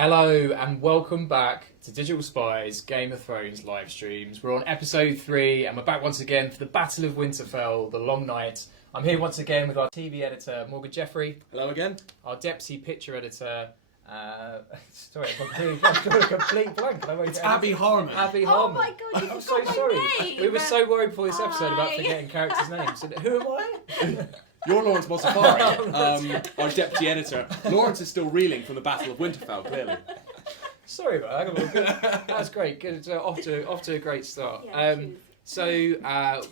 Hello and welcome back to Digital Spies Game of Thrones live streams. We're on episode 3 and we're back once again for the Battle of Winterfell, the long night. I'm here once again with our TV editor, Morgan Jeffrey. Hello again. Our deputy picture editor, sorry, I've got a complete blank. It's Abby Harmon. Abby Oh Harmon. my god, you I'm forgot so my sorry. name. We were so worried before this episode about Hi. forgetting characters' names. So, who am I? You're Lawrence Mossafari, our deputy editor. Lawrence is still reeling from the Battle of Winterfell, clearly. Sorry about that. That's great. Good. Off to a great start. Yeah,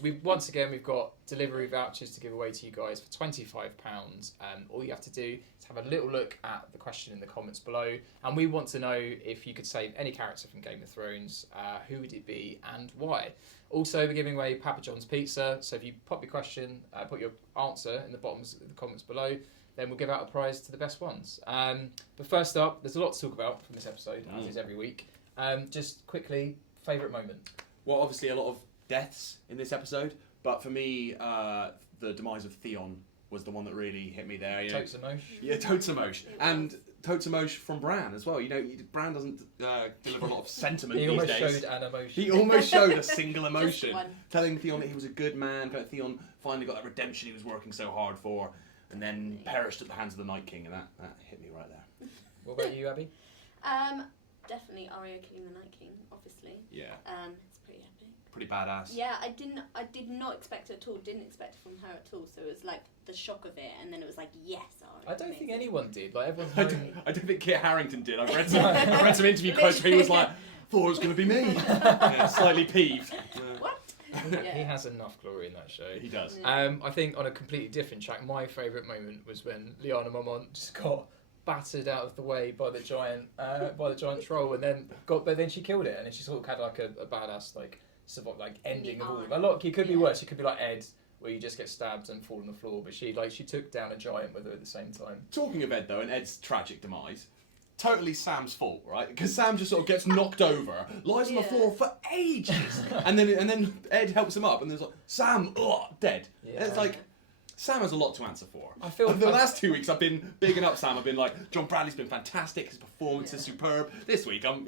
We've got delivery vouchers to give away to you guys for £25. All you have to do is have a little look at the question in the comments below, and we want to know if you could save any character from Game of Thrones. Who would it be and why? Also, we're giving away Papa John's pizza. So if you pop your question, put your answer in the bottoms of the comments below, then we'll give out a prize to the best ones. But first up, there's a lot to talk about from this episode, as is every week. Just quickly, favourite moment? Well, obviously a lot of deaths in this episode, but for me, the demise of Theon was the one that really hit me there. Totes Emosh. Yeah, Totes Emosh. And Totes Emosh from Bran as well. You know, Bran doesn't deliver a lot of sentiment He these almost days. showed an emotion. He almost showed a single emotion, one. telling Theon that he was a good man. Theon finally got that redemption he was working so hard for, and then perished at the hands of the Night King, and that hit me right there. What about you, Abby? Definitely Arya killing the Night King, obviously. Yeah. It's pretty epic. Pretty badass. Yeah, I did not expect it at all. Didn't expect it from her at all. So it was like the shock of it, and then it was like, yes, Arya. I don't think anyone did. Like everyone's I don't think Kit Harington did. I've read some interview quotes where he was like, thought it was going to be me. Yeah, slightly peeved. What? He has enough glory in that show. He does. I think on a completely different track, my favourite moment was when Lyanna Mormont just got battered out of the way by the giant troll, and then she killed it, and then she sort of had like a badass ending of all. It could be worse. It could be like Ed, where you just get stabbed and fall on the floor, but she took down a giant with her at the same time. Talking of Ed though, and Ed's tragic demise, totally Sam's fault, right? Because Sam just sort of gets knocked over, lies on the floor for ages, and then Ed helps him up, and there's like Sam, dead. Yeah. And it's like Sam has a lot to answer for. I feel the last 2 weeks I've been bigging up Sam. I've been like, John Bradley's been fantastic. His performance is superb. This week I'm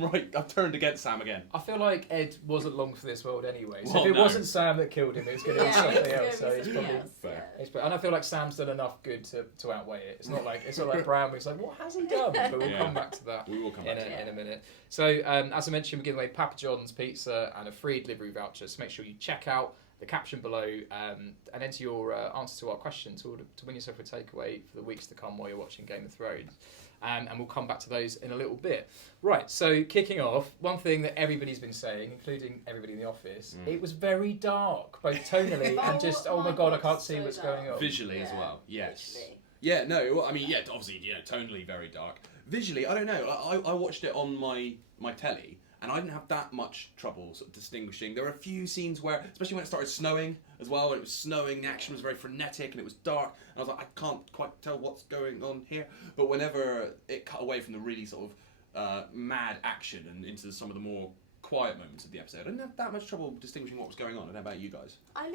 right. I've turned against Sam again. I feel like Ed wasn't long for this world anyway. So Well, if it no. wasn't Sam that killed him, it was going to be something else. So it's probably fair. And I feel like Sam's done enough good to outweigh it. It's not like Bran, where it's like, what has he done? But we'll come back to that. We will come back to that in a minute. So as I mentioned, we're giving away Papa John's pizza and a free delivery voucher. So make sure you check out the caption below and enter your answer to our question to win yourself a takeaway for the weeks to come while you're watching Game of Thrones. And we'll come back to those in a little bit. Right, so kicking off, one thing that everybody's been saying, including everybody in the office, it was very dark, both tonally and just, oh my god, I can't see what's going on. Visually as well, yes. Visually. Yeah, no, well, I mean, yeah, obviously, tonally very dark. Visually, I don't know, I watched it on my telly, and I didn't have that much trouble sort of distinguishing. There were a few scenes where, especially when it started snowing as well, when it was snowing, the action was very frenetic and it was dark. And I was like, I can't quite tell what's going on here. But whenever it cut away from the really sort of mad action and into some of the more quiet moments of the episode, I didn't have that much trouble distinguishing what was going on. I don't know about you guys. I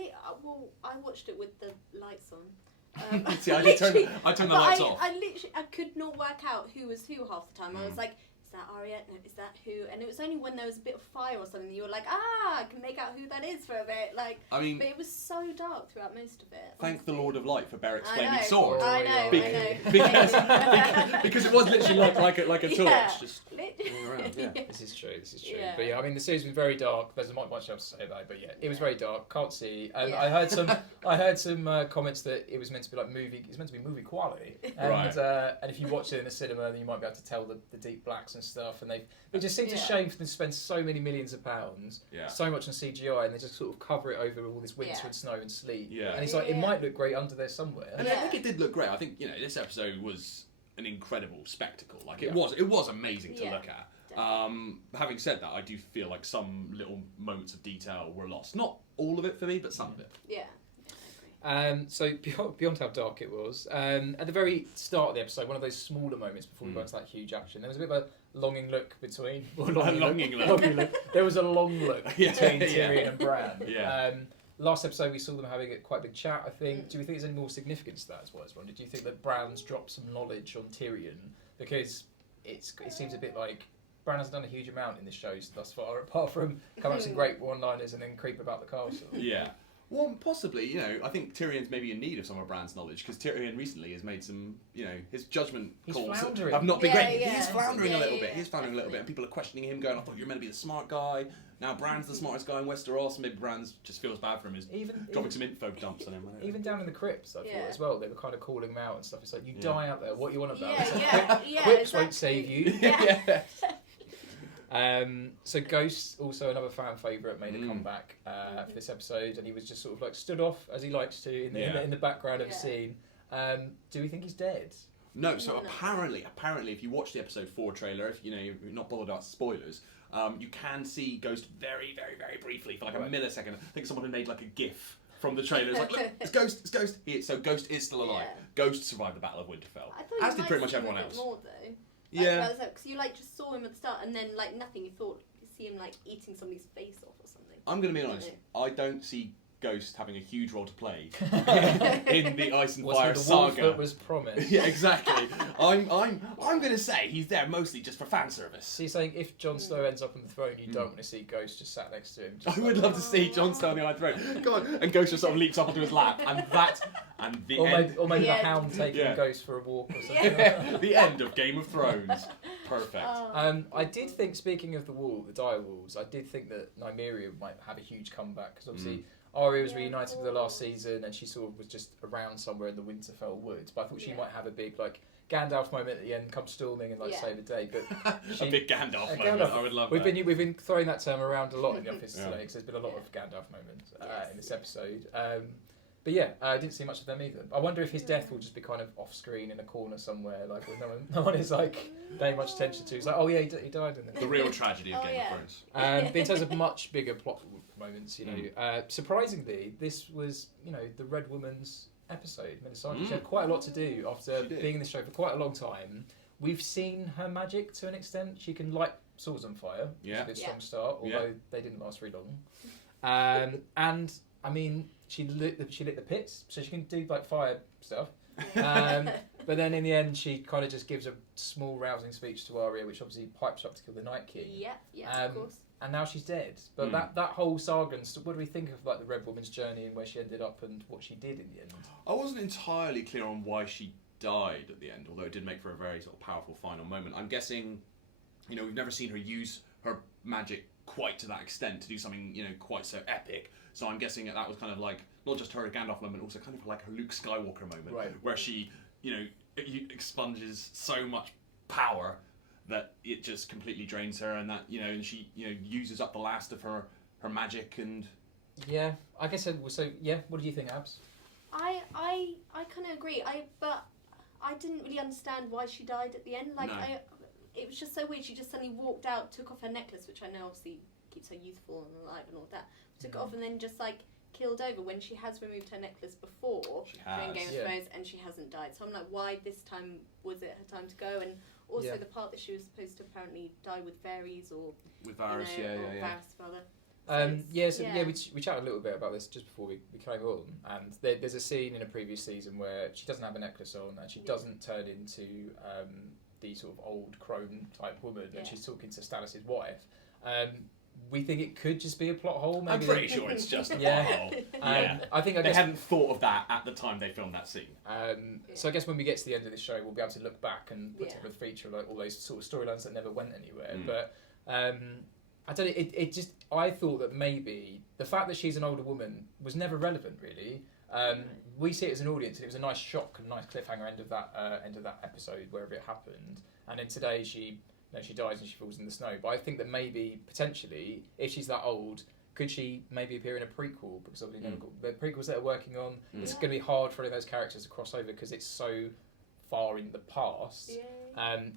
watched it with the lights on. See, I turned the lights off. I could not work out who was who half the time. I was like, is that Arya? No, is that who? And it was only when there was a bit of fire or something that you were like, I can make out who that is for a bit. But it was so dark throughout most of it. Thank the Lord of Light for Beric's I flaming know, sword. I know. Because it was literally like a torch. Just all around. Yeah. This is true. Yeah. But yeah, I mean, the series was very dark. There's not much else to say about it, but yeah, it was very dark. Can't see. And I heard some comments that it was meant to be like movie. It's meant to be movie quality. And, right. And if you watch it in the cinema, then you might be able to tell the deep blacks and stuff. And it just seems a shame for them to spend so many millions of pounds, so much on CGI, and they just sort of cover it over all this winter and snow and sleet. Yeah. And it's like it might look great under there somewhere. And I think it did look great. I think this episode was an incredible spectacle. Like it was amazing to look at. Having said that, I do feel like some little moments of detail were lost. Not all of it for me, but some of it. Yeah. So beyond how dark it was, at the very start of the episode, one of those smaller moments before we go into that huge action, there was a bit of a longing look between. Longing look. There was a long look between Tyrion and Bran. Yeah. Last episode we saw them having a quite big chat, I think. Do we think there's any more significance to that as well? Do you think that Bran's dropped some knowledge on Tyrion? Because it seems a bit like Bran hasn't done a huge amount in this show thus far, apart from come up with some great one-liners and then creep about the castle. Yeah. Well, possibly, I think Tyrion's maybe in need of some of Bran's knowledge, because Tyrion recently has made some, his judgment calls have not been great. Yeah. He is floundering a little bit. He's floundering a little bit, and people are questioning him, going, I thought you were meant to be the smart guy. Now Bran's the smartest guy in Westeros, maybe Bran's just feels bad for him, dropping some info dumps on him. Even down in the crypts, I thought as well, they were kind of calling him out and stuff. It's like, you die out there, what you want about? Quips won't save you. So Ghost, also another fan favourite, made a comeback for this episode, and he was just sort of like stood off as he likes to in the background of the scene. Do we think he's dead? No. So apparently, if you watch the episode 4 trailer, if you're not bothered about spoilers, you can see Ghost very, very, very briefly for like a millisecond. I think someone had made like a GIF from the trailer. It's like, look, it's Ghost, it's Ghost. So Ghost is still alive. Ghost survived the Battle of Winterfell, as did pretty much everyone else. More, though. Because you just saw him at the start, and then nothing. You thought you see him eating somebody's face off or something. I'm going to be honest. I don't see Ghost having a huge role to play in the Ice and Fire saga. That was promised. Yeah, exactly. I'm going to say he's there mostly just for fan service. So you're saying if Jon Snow ends up on the throne, you don't want to see Ghost just sat next to him? I would love to see Jon Snow on the Iron Throne. Come on, and Ghost just sort of leaps up onto his lap, and the end. Or maybe the Hound taking Ghost for a walk or something. The end of Game of Thrones. Perfect. I did think, speaking of the dire wolves, I did think that Nymeria might have a huge comeback, because obviously Arya was reunited with her last season, and she sort of was just around somewhere in the Winterfell woods. But I thought she might have a big Gandalf moment at the end, come storming and save the day. But a big Gandalf moment. I would love that. We've been throwing that term around a lot in the office today, because there's been a lot of Gandalf moments in this episode. But I didn't see much of them either. I wonder if his death will just be kind of off screen in a corner somewhere, where no one is paying much attention to. It's like, oh yeah, he died in it. The real tragedy of Game of Thrones. But in terms of much bigger plot moments, surprisingly, this was the Red Woman's episode. She had quite a lot to do after being in this show for quite a long time. We've seen her magic to an extent. She can light swords on fire, which is a bit strong start, although they didn't last very long. And I mean, she lit the pits, so she can do fire stuff. But then in the end, she kind of just gives a small rousing speech to Arya, which obviously pipes up to kill the Night King. Of course. And now she's dead. But that whole saga, and what do we think of the Red Woman's journey and where she ended up and what she did in the end? I wasn't entirely clear on why she died at the end, although it did make for a very sort of powerful final moment. I'm guessing, we've never seen her use her magic quite to that extent to do something, quite so epic. So I'm guessing that was kind of not just her Gandalf moment, also kind of her Luke Skywalker moment, where she, expunges so much power that it just completely drains her, and that and she uses up the last of her magic. And I guess so. What do you think, Abs? I kind of agree. But I didn't really understand why she died at the end. It was just so weird. She just suddenly walked out, took off her necklace, which I know obviously keeps her youthful and alive and all that. Took it off and then just killed over, when she has removed her necklace before during Game of Thrones, and she hasn't died. So I'm like, why this time was it her time to go? And also the part that she was supposed to apparently die with fairies or with Varys, Varys rather. We chatted a little bit about this just before we came on, and there's a scene in a previous season where she doesn't have a necklace on, and she doesn't turn into the sort of old crone type woman, and she's talking to Stannis' wife. We think it could just be a plot hole. Maybe I'm pretty sure it's just a plot hole. I guess they hadn't thought of that at the time they filmed that scene. So I guess when we get to the end of the show, we'll be able to look back and put together a feature all those sort of storylines that never went anywhere. But I don't know. I thought that maybe the fact that she's an older woman was never relevant, really. We see it as an audience, and it was a nice shock and nice cliffhanger end of that episode, wherever it happened. And then today she dies and she falls in the snow. But I think that maybe potentially, if she's that old, could she maybe appear in a prequel? Because obviously the prequels that they're working on, it's going to be hard for any of those characters to cross over because it's so far in the past.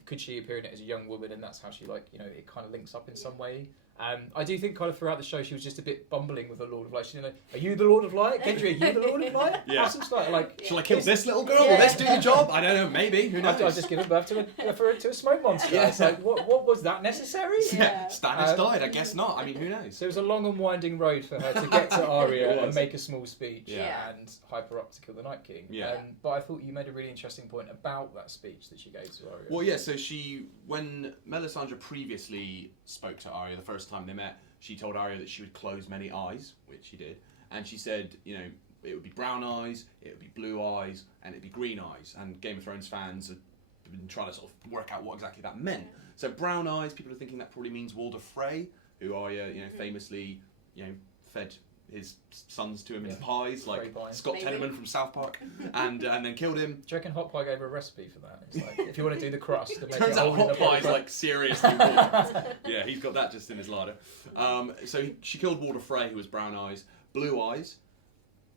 Could she appear in it as a young woman, and that's how she it kind of links up in some way? I do think kind of throughout the show she was just a bit bumbling with the Lord of Light. She didn't know, are you the Lord of Light? Gendry, are you the Lord of Light? Yeah. Shall I kill this little girl? Will this do your job? I don't know, maybe. Who knows? I've just given birth to a smoke monster. Yeah. It's like, what was that necessary? Yeah. Stannis died, I guess not. I mean, who knows? So it was a long and winding road for her to get to Arya and make a small speech and hype her up to kill the Night King. Yeah. But I thought you made a really interesting point about that speech that she gave to Arya. Well, yeah, so when Melisandre previously spoke to Arya the first time they met, she told Arya that she would close many eyes, which she did. And she said, it would be brown eyes, it would be blue eyes, and it'd be green eyes. And Game of Thrones fans have been trying to sort of work out what exactly that meant. So brown eyes, people are thinking that probably means Walder Frey, who Arya, famously, fed his sons to him in pies, like Scott Tenorman from South Park, and then killed him. Do you reckon Hot Pie gave her a recipe for that? It's like, if you want to do the crust, and make turns it out Hot Pie's like seriously important. Yeah, he's got that just in his larder. So she killed Walder Frey, who was brown eyes. Blue eyes,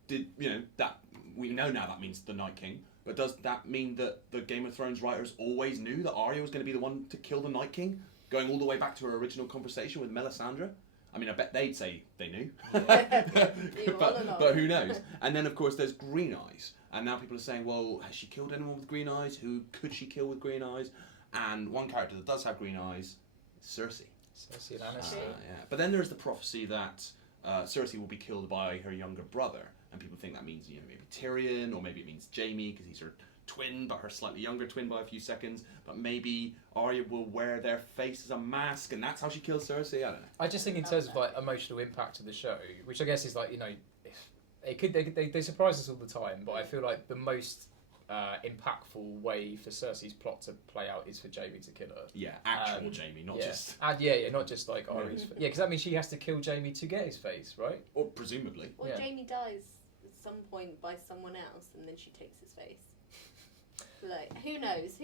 that we know now that means the Night King. But does that mean that the Game of Thrones writers always knew that Arya was going to be the one to kill the Night King, going all the way back to her original conversation with Melisandre? I mean, I bet they'd say they knew. but who knows? And then, of course, there's green eyes. And now people are saying, well, has she killed anyone with green eyes? Who could she kill with green eyes? And one character that does have green eyes is Cersei. Cersei Lannister. Yeah. But then there's the prophecy that Cersei will be killed by her younger brother. And people think that means, maybe Tyrion, or maybe it means Jaime, because he's her twin, but her slightly younger twin by a few seconds. But maybe Arya will wear their face as a mask, and that's how she kills Cersei. I don't know. I just think in terms of emotional impact of the show, which I guess is they surprise us all the time, but I feel like the most impactful way for Cersei's plot to play out is for Jaime to kill her. Yeah, actual Jaime, not just. Not just like Arya's. Yeah, because that means she has to kill Jaime to get his face, right? Or presumably. Well, Jaime dies at some point by someone else, and then she takes his face. Like, who knows?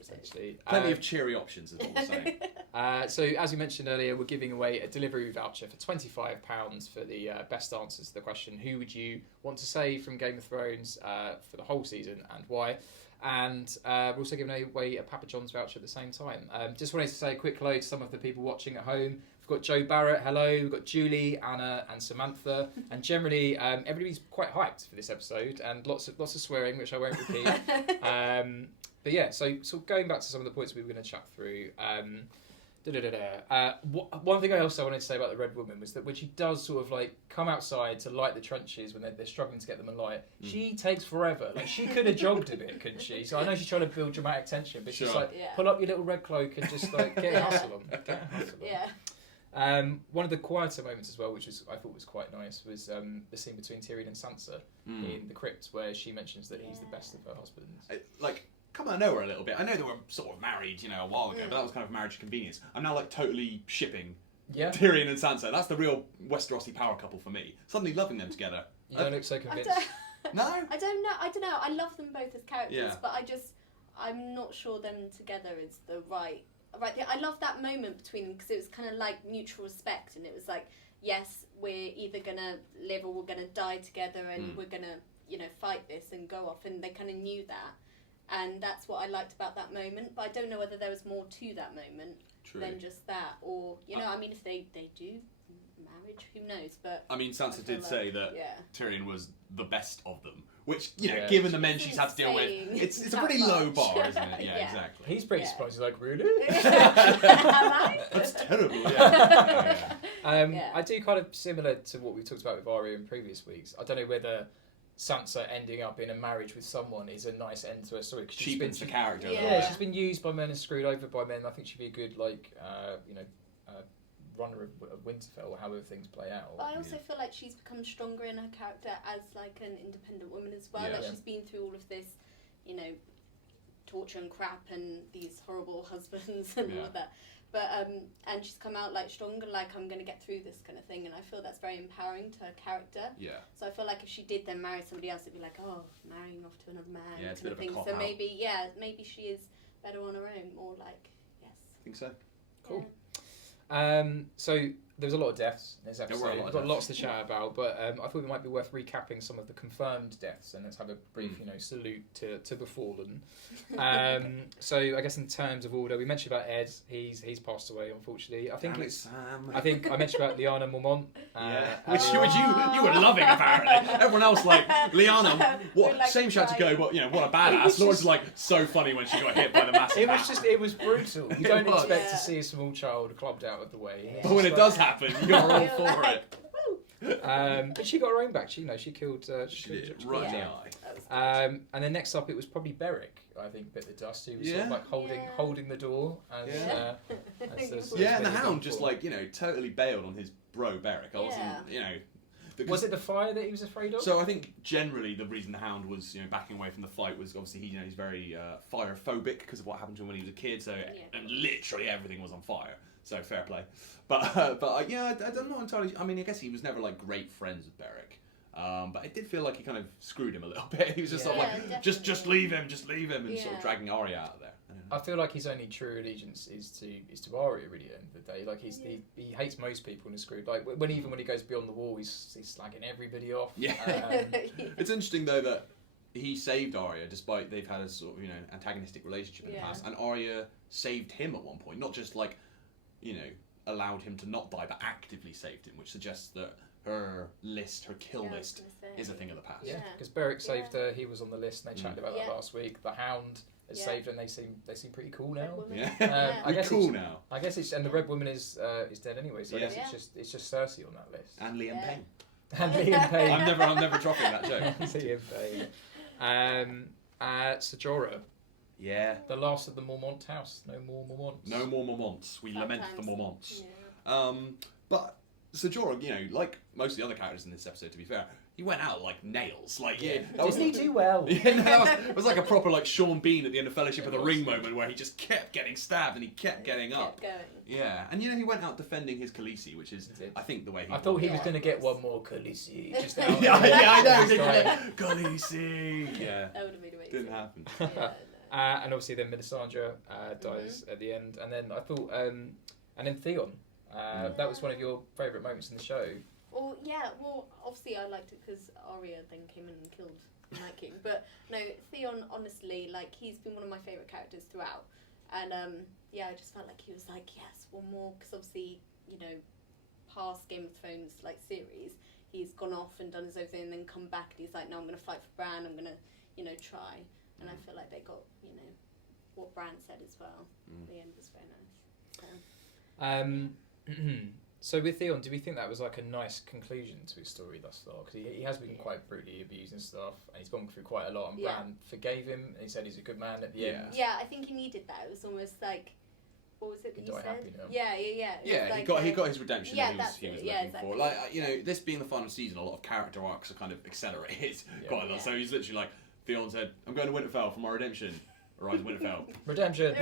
Essentially. Plenty of cheery options, is what we're saying. So, as we mentioned earlier, we're giving away a delivery voucher for £25 for the best answers to the question, who would you want to save from Game of Thrones for the whole season and why? And we're also giving away a Papa John's voucher at the same time. Just wanted to say a quick hello to some of the people watching at home. We've got Joe Barrett, hello. We've got Julie, Anna, and Samantha. And generally, everybody's quite hyped for this episode, and lots of swearing, which I won't repeat. But yeah, so going back to some of the points we were going to chat through. One thing I also wanted to say about the Red Woman was that when she does sort of come outside to light the trenches when they're struggling to get them alight, she takes forever. Like, she could have jogged a bit, couldn't she? So I know she's trying to build dramatic tension, but she's pull up your little red cloak and just get a hustle on. Yeah. One of the quieter moments as well, which I thought was quite nice, was the scene between Tyrion and Sansa in the crypt, where she mentions that he's the best of her husbands. Come out of nowhere a little bit. I know they were sort of married, a while ago, but that was kind of marriage convenience. I'm now totally shipping Tyrion and Sansa. That's the real Westerosi power couple for me. Suddenly loving them together. You don't look so convinced. No? I don't know. I love them both as characters, but I'm not sure them together is the right thing. I love that moment between them because it was kind of like mutual respect, and it was like, yes, we're either gonna live or we're gonna die together, and we're gonna fight this and go off, and they kind of knew that. And that's what I liked about that moment, but I don't know whether there was more to that moment than just that, or if they do marriage, who knows? But I mean, Sansa did say that Tyrion was the best of them, which given the men she's had to deal with, it's a pretty low bar, isn't it? Yeah, exactly. He's pretty surprised. He's like, really? That's terrible. I do kind of similar to what we talked about with Arya in previous weeks. I don't know whether Sansa ending up in a marriage with someone is a nice end to her story. Cheapens the character. Yeah, she's been used by men and screwed over by men. I think she'd be a good runner of Winterfell, or however things play out. But I also feel like she's become stronger in her character as an independent woman as well. Like she's been through all of this, torture and crap and these horrible husbands and all of that. But and she's come out stronger, I'm going to get through this kind of thing, and I feel that's very empowering to her character. Yeah. So I feel like if she did then marry somebody else, it'd be like, oh, marrying off to another man. Yeah, it's a bit of a cop So out. maybe she is better on her own, or yes. I think so. Cool. So there was a lot of deaths in this There were a episode. lot of We've got deaths. lots to chat about, but I thought it might be worth recapping some of the confirmed deaths, and let's have a brief, salute to the fallen. So I guess in terms of order, we mentioned about Ed. He's passed away, unfortunately. I think Sam. I think I mentioned about Lyanna Mormont. Which you were loving apparently. Everyone else like Lyanna. What like same shot to crying. go, but what a badass. Laura's like so funny when she got hit by the massive. It was brutal. You don't was. expect to Yeah. see a small child clubbed out of the way. And it's But when just it does happen, you're all for it. but she got her own back. She killed. She killed did, George right in the Yeah. eye. That was And then next up, it was probably Beric. I think bit the dust. He was sort of Yeah. like holding the door. As, Yeah. as Yeah, and the been Hound just example. totally bailed on his bro Beric. I wasn't, because- Was it the fire that he was afraid of? So I think generally the reason the Hound was backing away from the fight was obviously he's very fire phobic because of what happened to him when he was a kid. So and literally everything was on fire. So fair play. But I'm not entirely. I mean, I guess he was never like great friends with Beric. But it did feel like he kind of screwed him a little bit. He was just sort of like, just leave him, and sort of dragging Arya out of there. I feel like his only true allegiance is to Arya. Really, at the end of the day, like he hates most people in his group. Like when he goes beyond the wall, he's slagging everybody off. Yeah. It's interesting though that he saved Arya despite they've had a sort of antagonistic relationship in the past, and Arya saved him at one point, not just like allowed him to not die, but actively saved him, which suggests that her kill list is a thing of the past. Yeah, because Beric saved her. He was on the list, and they chatted about that last week. The Hound has saved her, and they seem pretty cool now. Yeah, I guess cool now. I guess it's and the Red Woman is dead anyway, so I Yeah. guess it's just Cersei on that list. And Liam Payne. And Liam Payne. I'm never dropping that joke. Liam Payne. Sajora, Yeah. the last of the Mormont house. No more Mormonts. No more Mormonts. We lament the Mormonts. Yeah. But Sajora, like most of the other characters in this episode, to be fair, he went out like nails. Like, that was Didn't he do well? Yeah, no, it was like a proper like Sean Bean at the end of Fellowship of the Ring moment where he just kept getting stabbed and he kept getting up. Going. Yeah, and he went out defending his Khaleesi, which is, I think, the way he. I thought he was Yeah. going to get one more Khaleesi. Just out Yeah, I know. Style. Khaleesi. Yeah, That would have been amazing. didn't happen. Yeah, no. And obviously then Melisandre dies at the end, and then I thought, and then Theon. That was one of your favourite moments in the show. Well, yeah. Well, obviously I liked it because Arya then came in and killed the Night King. But no, Theon, honestly, like he's been one of my favourite characters throughout. And I just felt like he was like, yes, one more, because obviously, past Game of Thrones like series, he's gone off and done his own thing, and then come back and he's like, no, I'm gonna fight for Bran. I'm gonna, try. And I feel like they got, what Bran said as well. The end was very nice. So. So with Theon, do we think that was like a nice conclusion to his story thus far? Because he has been quite brutally abused and stuff, and he's gone through quite a lot, and Bran forgave him, and he said he's a good man at the end. Yeah, I think he needed that. It was almost like, what was it that you said? Happy now. Yeah. Yeah, Like, he got his redemption that he was looking exactly. for. Like, this being the final season, a lot of character arcs are kind of accelerated quite a lot. So he's literally like, Theon said, I'm going to Winterfell for my redemption. Rise of Winterfell. Redemption.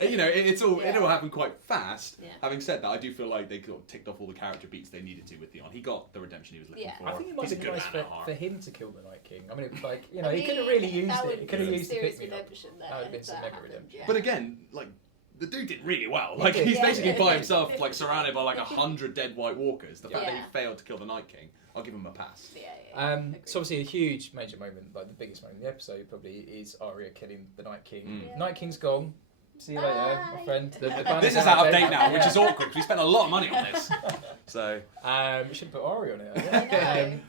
It all happened quite fast. Yeah. Having said that, I do feel like they sort of ticked off all the character beats they needed to with Theon. He got the redemption he was looking for. I think it might He's a be good nice man at heart. for him to kill the Night King. I mean, it was like, he could have really used it. He could have used the pick me up. That would have been some mega redemption. But again, like, the dude did really well. Like, he's basically by himself, like, surrounded by like 100 dead White Walkers. The fact that he failed to kill the Night King, I'll give him a pass. So obviously a huge major moment, like the biggest moment in the episode probably, is Arya killing the Night King. Night King's gone. See you later, my friend. This is out of date now, which is awkward because we spent a lot of money on this. So we should put Arya on it.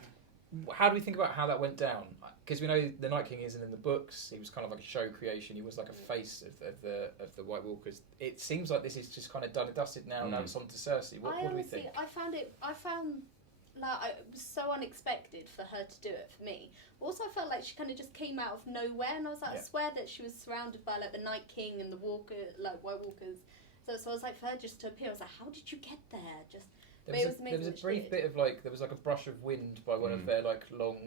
How do we think about how that went down? Because we know the Night King isn't in the books. He was kind of like a show creation. He was like a face of the White Walkers. It seems like this is just kind of done and dusted now. Now it's on to Cersei. What do we think? I found like it was so unexpected for her to do it for me. Also, I felt like she kind of just came out of nowhere, and I was like, I swear that she was surrounded by like the Night King and the White Walkers. So I was like, for her just to appear, I was like, how did you get there? There was a brief bit of there was like a brush of wind by one of their like long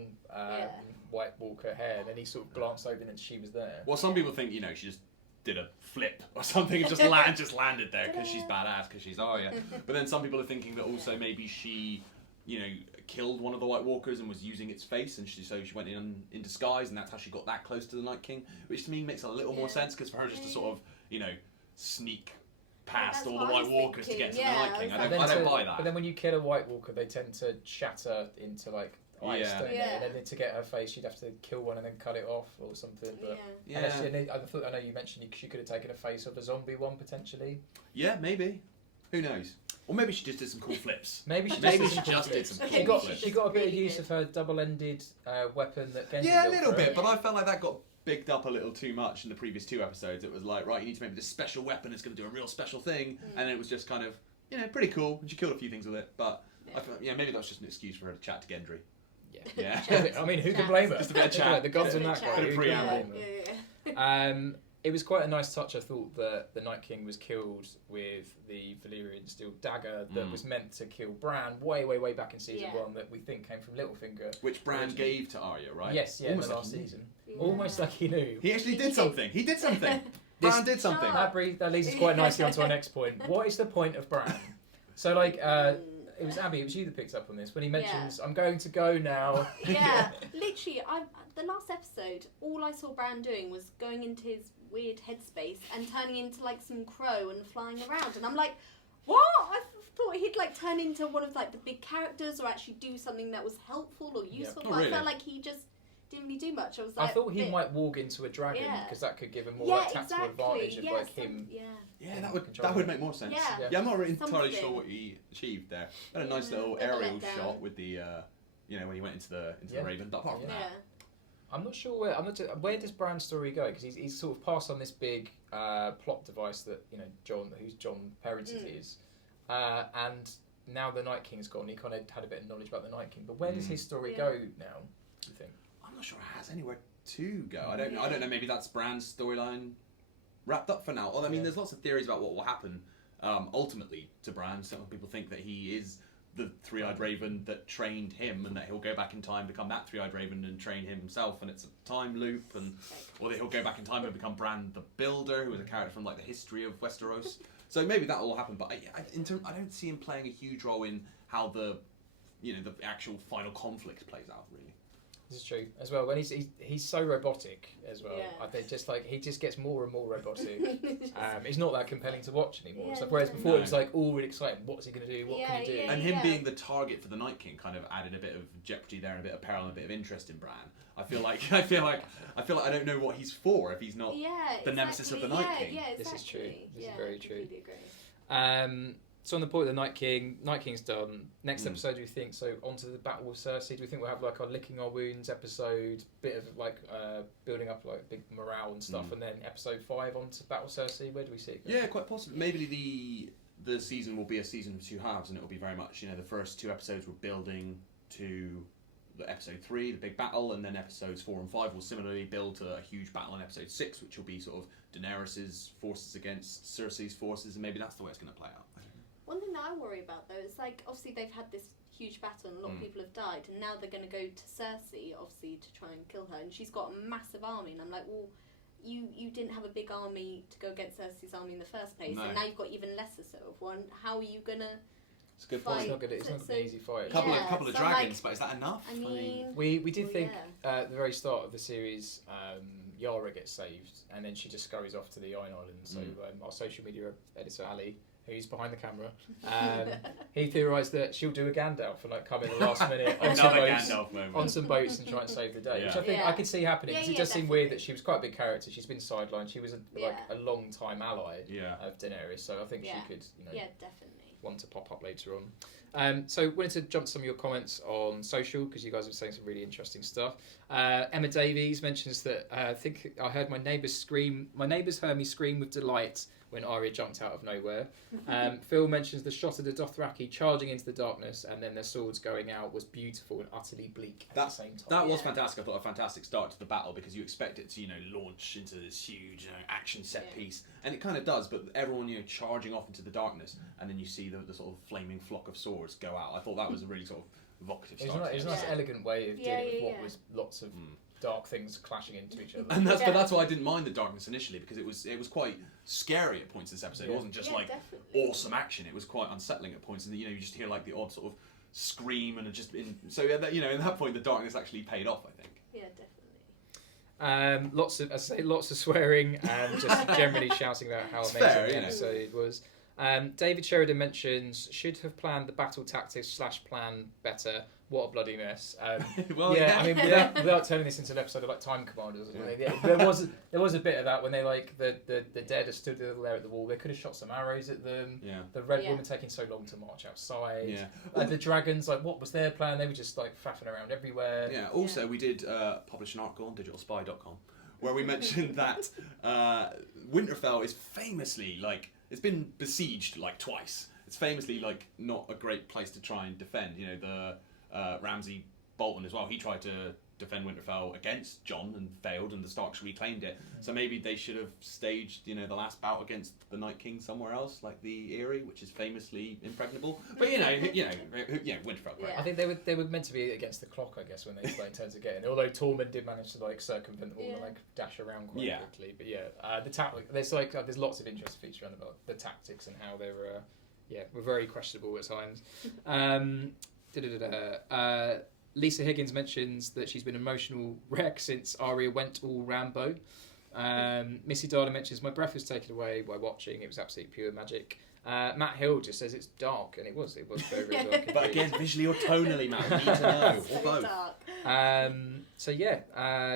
White Walker hair, and then he sort of glanced over and she was there. Well, some people think she just did a flip or something and just landed there because she's badass, because she's Arya. But then some people are thinking that also maybe she killed one of the White Walkers and was using its face, and so she went in disguise, and that's how she got that close to the Night King, which to me makes a little more sense, because for her just to sort of sneak past all the White Walkers to get to the Night King. I don't buy that. But then when you kill a White Walker, they tend to shatter into like ice, don't they? And then to get her face, you'd have to kill one and then cut it off or something. But I know you mentioned she could have taken a face of a zombie one potentially. Yeah, maybe. Who knows? Or maybe she just did some cool flips. Maybe she just did some cool flips. She got a bit of use of her double-ended weapon that Gendry a little bit, but I felt like that got bigged up a little too much in the previous 2 episodes. It was like, right, you need to make this special weapon, it's going to do a real special thing, and then it was just kind of, pretty cool, and she killed a few things with it, but I felt, maybe that was just an excuse for her to chat to Gendry. Yeah. I mean, who can blame her? Just a bit of chat. The gods in that guy. Bit of preamble. It was quite a nice touch, I thought, that the Night King was killed with the Valyrian steel dagger that was meant to kill Bran way, way, way back in season 1 that we think came from Littlefinger. Which Bran gave to Arya, right? Yes, in the last season. Yeah. Almost like he knew. He actually did something. He did something. Bran did something. That leads us quite nicely onto our next point. What is the point of Bran? So, like, it was Abby, it was you that picked up on this, when he mentions, I'm going to go now. Yeah, literally, the last episode, all I saw Bran doing was going into his weird headspace and turning into like some crow and flying around, and I'm like, what? I thought he'd like turn into one of like the big characters or actually do something that was helpful or useful, but I felt like he just didn't really do much. I thought he might walk into a dragon because that could give him more tactical advantage of like him. Yeah, that would make more sense. Yeah, I'm not really entirely sure what he achieved there. Had a nice little aerial shot with the, when he went into the Raven. But apart from that, I'm not sure where does Bran's story go, because he's sort of passed on this big plot device that who's Jon Perrington is, and now the Night King's gone. He kind of had a bit of knowledge about the Night King, but where does his story go now? Do you think? I'm not sure it has anywhere to go. I don't know. Maybe that's Bran's storyline wrapped up for now. Although, I mean, there's lots of theories about what will happen ultimately to Bran. Some people think that he is the three-eyed raven that trained him, and that he'll go back in time, become that three-eyed raven and train him himself, and it's a time loop, or that he'll go back in time and become Bran the Builder, who was a character from like the history of Westeros. So maybe that will happen, but I don't see him playing a huge role in how the actual final conflict plays out, really. This is true as well. When he's so robotic as well. I think he just gets more and more robotic. He's not that compelling to watch anymore. So whereas before it was like all really exciting. What's he going to do? What can he do? And him being the target for the Night King kind of added a bit of jeopardy there, and a bit of peril, and a bit of interest in Bran. I feel like I don't know what he's for if he's not the nemesis of the Night King. Yeah, exactly. This is true. This is very true. Agree. So on the point of the Night King's done. Next episode, do we think, so onto the Battle of Cersei, do we think we'll have like our licking our wounds episode, bit of like building up like big morale and stuff, and then episode 5 onto Battle of Cersei? Where do we see it going? Yeah, quite possibly. Maybe the season will be a season of 2 halves, and it will be very much, the first 2 episodes were building to the episode 3, the big battle, and then episodes 4 and 5 will similarly build to a huge battle in episode 6, which will be sort of Daenerys' forces against Cersei's forces, and maybe that's the way it's going to play out. One thing that I worry about though is like obviously they've had this huge battle and a lot of people have died, and now they're going to go to Cersei obviously to try and kill her, and she's got a massive army, and I'm like, well, you didn't have a big army to go against Cersei's army in the first place, and now you've got even lesser sort of one. How are you gonna? It's a good point. It's not an easy fight. Couple of dragons, but is that enough? I mean, we did think at the very start of the series, Yara gets saved, and then she just scurries off to the Iron Islands. So our social media editor Ali, who's behind the camera, he theorised that she'll do a Gandalf and like come in the last minute on some boats and try and save the day, which I think I could see happening, because it does seem weird that she was quite a big character. She's been sidelined. She was a long time ally of Daenerys, so I think she could definitely want to pop up later on. So wanted to jump to some of your comments on social, because you guys were saying some really interesting stuff. Emma Davies mentions that I think I heard my neighbours heard me scream with delight when Arya jumped out of nowhere. Phil mentions the shot of the Dothraki charging into the darkness and then their swords going out was beautiful and utterly bleak at the same time. That was fantastic. I thought a fantastic start to the battle, because you expect it to launch into this huge action set piece, and it kind of does, but everyone charging off into the darkness, and then you see the sort of flaming flock of swords go out. I thought that was a really sort of evocative start. It was a nice elegant way of dealing with what was lots of dark things clashing into each other. And that's why I didn't mind the darkness initially, because it was quite scary at points this episode. It wasn't just awesome action. It was quite unsettling at points, and you just hear like the odd sort of scream, and in that point the darkness actually paid off, I think. Yeah, definitely. Lots of swearing and just generally shouting about how amazing the episode was. David Sheridan mentions, should have planned the battle tactics / plan better. What a bloody mess. Well, yeah, I mean, without turning this into an episode of like Time Commanders or something, there was a bit of that when they like the dead are stood there at the wall. They could have shot some arrows at them. Yeah. The Red Woman taking so long to march outside. Yeah. The dragons, like, what was their plan? They were just like faffing around everywhere. Yeah. Also, we did publish an article on digitalspy.com where we mentioned that Winterfell is famously like it's been besieged like twice. It's famously like not a great place to try and defend. You know, the Ramsay Bolton as well. He tried to defend Winterfell against Jon and failed, and the Starks reclaimed it. So maybe they should have staged, you know, the last bout against the Night King somewhere else, like the Eyrie, which is famously impregnable. But you know, Winterfell. Right? I think they were meant to be against the clock, I guess, when they in terms of getting. Although Tormund did manage to like circumvent the wall and like dash around quite quickly. But the there's lots of interest feature around about the tactics and how they were were very questionable at times. Lisa Higgins mentions that she's been an emotional wreck since Arya went all Rambo. Missy Darla mentions, my breath was taken away by watching. It was absolutely pure magic. Matt Hill just says it's dark, and it was very, very dark. But again, visually or tonally, Matt, we need to know, or both.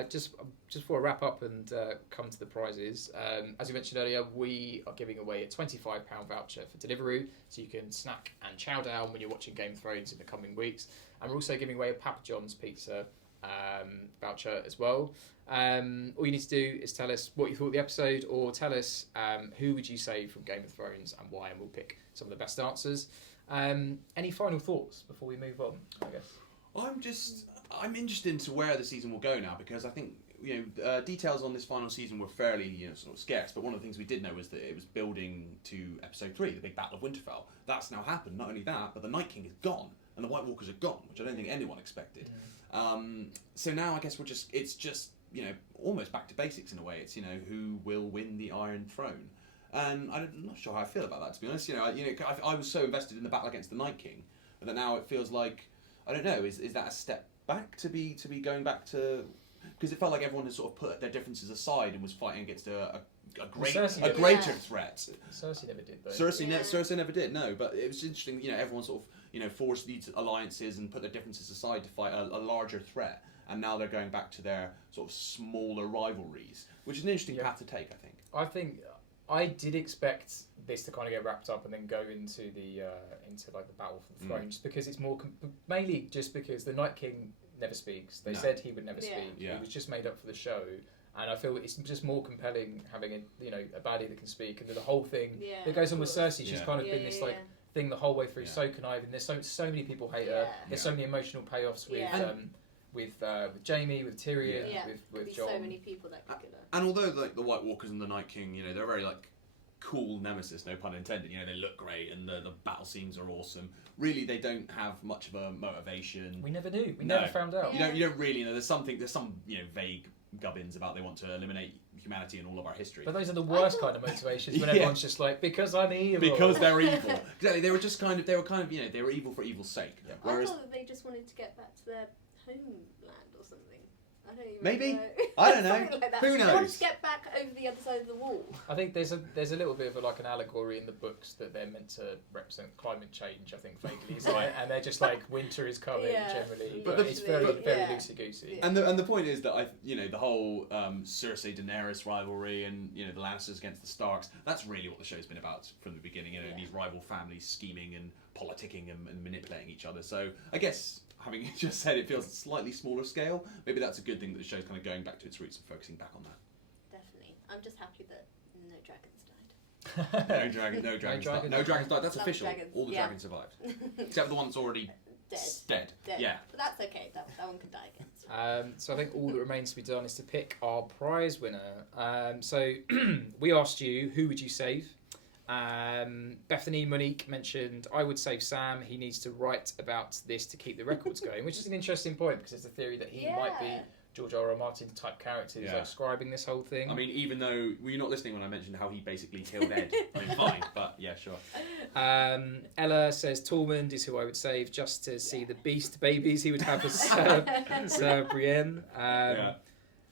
Just before I wrap up and come to the prizes, as we mentioned earlier, we are giving away a £25 voucher for Deliveroo, so you can snack and chow down when you're watching Game of Thrones in the coming weeks. And we're also giving away a Papa John's pizza voucher as well. All you need to do is tell us what you thought of the episode, or tell us who would you save from Game of Thrones and why, and we'll pick some of the best answers. Any final thoughts before we move on, I guess? I'm interested into where the season will go now, because I think details on this final season were fairly sort of scarce. But one of the things we did know was that it was building to episode 3, the big Battle of Winterfell. That's now happened. Not only that, but the Night King is gone and the White Walkers are gone, which I don't think anyone expected. So now I guess it's just almost back to basics in a way. It's who will win the Iron Throne. And I'm not sure how I feel about that, to be honest. I was so invested in the battle against the Night King, but that now it feels like, I don't know, is that a step back to be going back to, because it felt like everyone had sort of put their differences aside and was fighting against a greater threat. Cersei never did, though. Cersei never did, no. But it was interesting, everyone sort of forged these alliances and put their differences aside to fight a larger threat. And now they're going back to their sort of smaller rivalries, which is an interesting path to take, I think. I did expect this to kind of get wrapped up and then go into the battle for the throne, just because it's more mainly just because the Night King never speaks. They said he would never speak. He was just made up for the show, and I feel it's just more compelling having a baddie that can speak, and the whole thing that goes on with Cersei. She's kind of been this thing the whole way through, so conniving. There's so many people hate her. There's so many emotional payoffs with Jaime, with Tyrion, with Jon. So many people that could get her. And although the White Walkers and the Night King, they're very cool nemesis, no pun intended. They look great and the battle scenes are awesome. Really, they don't have much of a motivation. We never knew. We never found out. You don't really know. There's some vague gubbins about they want to eliminate humanity and all of our history. But those are the worst kind of motivations when everyone's just like, because I'm evil. Because they're evil. Exactly. They were evil for evil's sake. Yeah. Whereas I thought that they just wanted to get back to their homeland or something. I don't even Maybe know. I don't know. Like Who knows? They want to get back over the other side of the wall. I think there's a little bit of an allegory in the books that they're meant to represent climate change. I think vaguely, and they're just like winter is coming generally, but it's very loosey goosey. And the point is that the whole Cersei Daenerys rivalry and the Lannisters against the Starks. That's really what the show's been about from the beginning. These rival families scheming and politicking and manipulating each other. So I guess, having just said it feels slightly smaller scale, maybe that's a good thing that the show's kind of going back to its roots and focusing back on that. Definitely. I'm just happy that no dragons died. No dragons died. That's Love official. dragons. All the dragons survived. Except the one that's already dead. Yeah. But that's okay. That one can die again. So I think all that remains to be done is to pick our prize winner. So we asked you, who would you save? Bethany Monique mentioned, I would save Sam. He needs to write about this to keep the records going, which is an interesting point, because it's a theory that he might be George R.R. Martin type character who's describing this whole thing. I mean, even though were you not listening when I mentioned how he basically killed Ed? I mean, fine, but yeah, sure. Ella says Tormund is who I would save, just to see the beast babies he would have as Sir Brienne.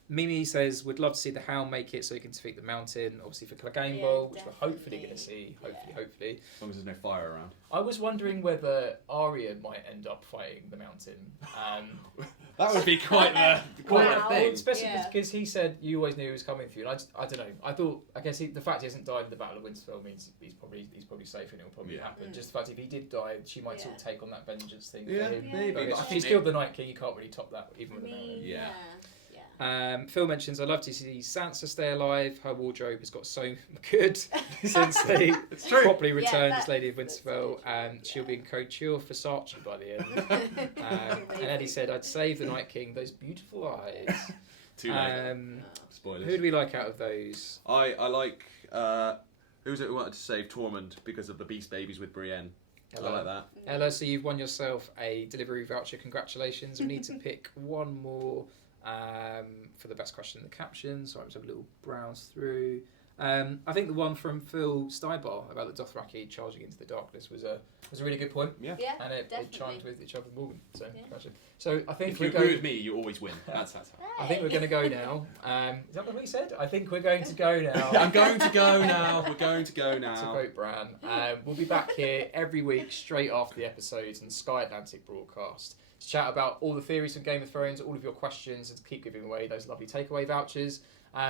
Mimi says, would love to see the Hound make it so he can defeat the Mountain, obviously for Clegane Yeah, Bowl, which we're hopefully definitely. going to see. Hopefully. As long as there's no fire around. I was wondering whether Arya might end up fighting the Mountain. That would be quite the Wow. thing. Especially Yeah. because he said you always knew he was coming for you. And I don't know. I guess the fact he hasn't died in the Battle of Winterfell means he's probably safe and it will probably Yeah. happen. Just the fact if he did die, she might sort of take on that vengeance thing Yeah, for him. maybe. But But I if think he's killed the Night King, you can't really top that even with the Mountain. Yeah. Phil mentions, I'd love to see Sansa stay alive. Her wardrobe has got so good since they It's true. properly Yeah, returned that- as Lady of that's Winterfell, so true, and she'll be in couture Versace by the end. And Amazing. Eddie said, I'd save the Night King, those beautiful eyes. Too late. Spoilers. Who do we like out of those? I like. Who was it who wanted to save Tormund because of the Beast Babies with Brienne? I like that. Ella, so you've won yourself a delivery voucher. Congratulations. We need to pick one more for the best question in the caption. So I was have a little browse through. I think the one from Phil Steibar about the Dothraki charging into the darkness was a really good point. Yeah. Yeah, And it definitely. chimed with each other with Morgan. So, Yeah. congratulations. So I think If you we're agree going. with me, you always win. That's how. I think we're going to go now. Is that what we said? I think we're going to go now. I'm going to go now. We're going to go To now. quote Bran, we'll be back here every week straight after the episodes and Sky Atlantic broadcast to chat about all the theories from Game of Thrones, all of your questions, and to keep giving away those lovely takeaway vouchers.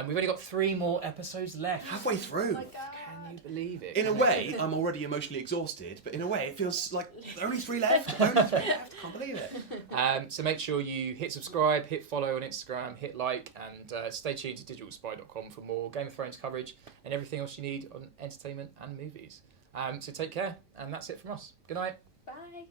We've only got 3 more episodes left. Halfway through. Oh my God. Can you believe it? In a way, I'm already emotionally exhausted, but in a way, it feels like there are only 3 left. Only 3 left. Can't believe it. So make sure you hit subscribe, hit follow on Instagram, hit like, and stay tuned to digitalspy.com for more Game of Thrones coverage and everything else you need on entertainment and movies. So take care, and that's it from us. Good night. Bye.